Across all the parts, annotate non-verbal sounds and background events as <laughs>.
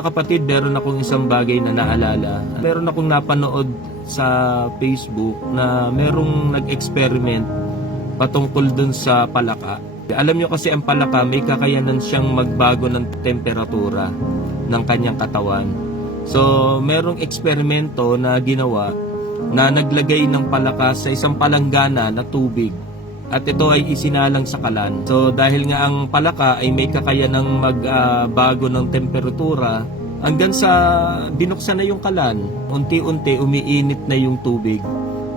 Kapatid, meron akong isang bagay na naalala. Meron akong napanood sa Facebook na merong nag-experiment patungkol dun sa palaka. Alam nyo kasi ang palaka may kakayanan siyang magbago ng temperatura ng kanyang katawan. So, merong eksperimento na ginawa na naglagay ng palaka sa isang palanggana na tubig at ito ay isinalang sa kalan. So dahil nga ang palaka ay may kakayanang magbago ng temperatura, hanggang sa binuksan na yung kalan, unti-unti umiinit na yung tubig.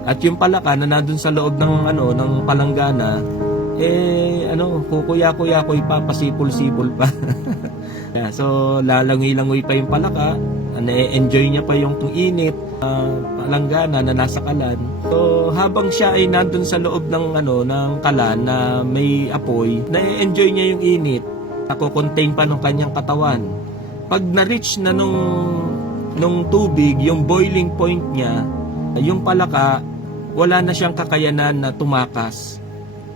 At yung palaka na nandun sa loob ng ano ng palanggana, eh ano, kukuya-kuya-kuy pa, <laughs> pasipol-sipol pa. So lalangoy-langoy pa yung palaka, na-enjoy niya pa yung init, uh, palanggana na nasa kalan. So habang siya ay nandun sa loob ng ano ng kalan na may apoy, na-enjoy niya yung init. Nako-contain pa ng kanyang katawan. Pag na-reach na nung nung tubig, yung boiling point niya, yung palaka, wala na siyang kakayanan na tumakas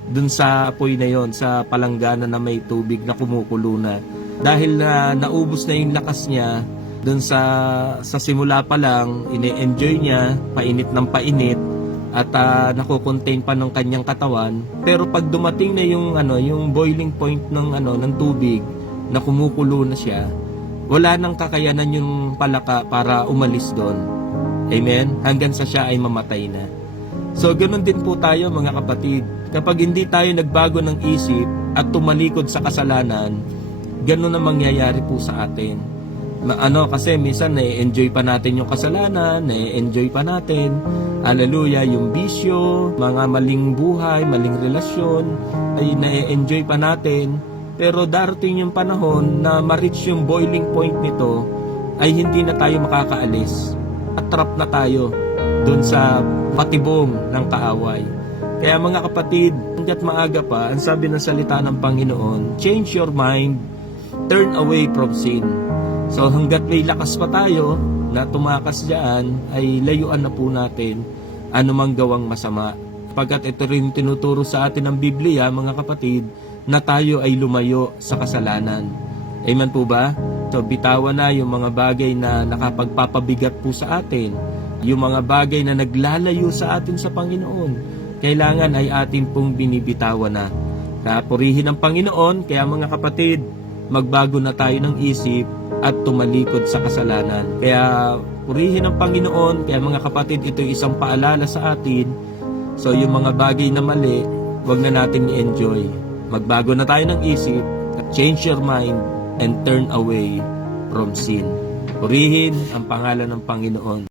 dun sa apoy na yon sa palanggana na may tubig na kumukulo na dahil na naubos na yung lakas niya dun sa sa simula pa lang ine-enjoy niya painit ng painit at uh, nako-contain pa ng kanyang katawan. Pero pag dumating na yung ano yung boiling point ng ano ng tubig na kumukulo na siya wala nang kakayanan yung palaka para umalis doon amen? Hanggang sa siya ay mamatay na. So ganoon din po tayo mga kapatid. Kapag hindi tayo nagbago ng isip at tumalikod sa kasalanan ganun na mangyayari po sa atin. Ma- ano kasi minsan na-enjoy pa natin yung kasalanan, na-enjoy pa natin. Hallelujah, yung bisyo, mga maling buhay, maling relasyon ay na-enjoy pa natin. Pero darating yung panahon na ma-reach yung boiling point nito ay hindi na tayo makakaalis. At trap na tayo doon sa patibong ng kaaway. Kaya mga kapatid, hanggat maaga pa, ang sabi ng salita ng Panginoon, change your mind turn away from sin. So hanggat may lakas pa tayo na tumakas diyan ay layuan na po natin anumang gawang masama. Pagkat ito rin tinuturo sa atin ng Biblia, mga kapatid, na tayo ay lumayo sa kasalanan. Amen po ba? So bitawan na yung mga bagay na nakapagpapabigat po sa atin. Yung mga bagay na naglalayo sa atin sa Panginoon. Kailangan ay atin pong binibitawan na. Na purihin ang Panginoon, kaya mga kapatid, magbago na tayo ng isip at tumalikod sa kasalanan. Kaya purihin ang Panginoon, kaya mga kapatid, ito isang paalala sa atin. So yung mga bagay na mali, wag na natin i-enjoy. Magbago na tayo ng isip, change your mind, and turn away from sin. Purihin ang pangalan ng Panginoon.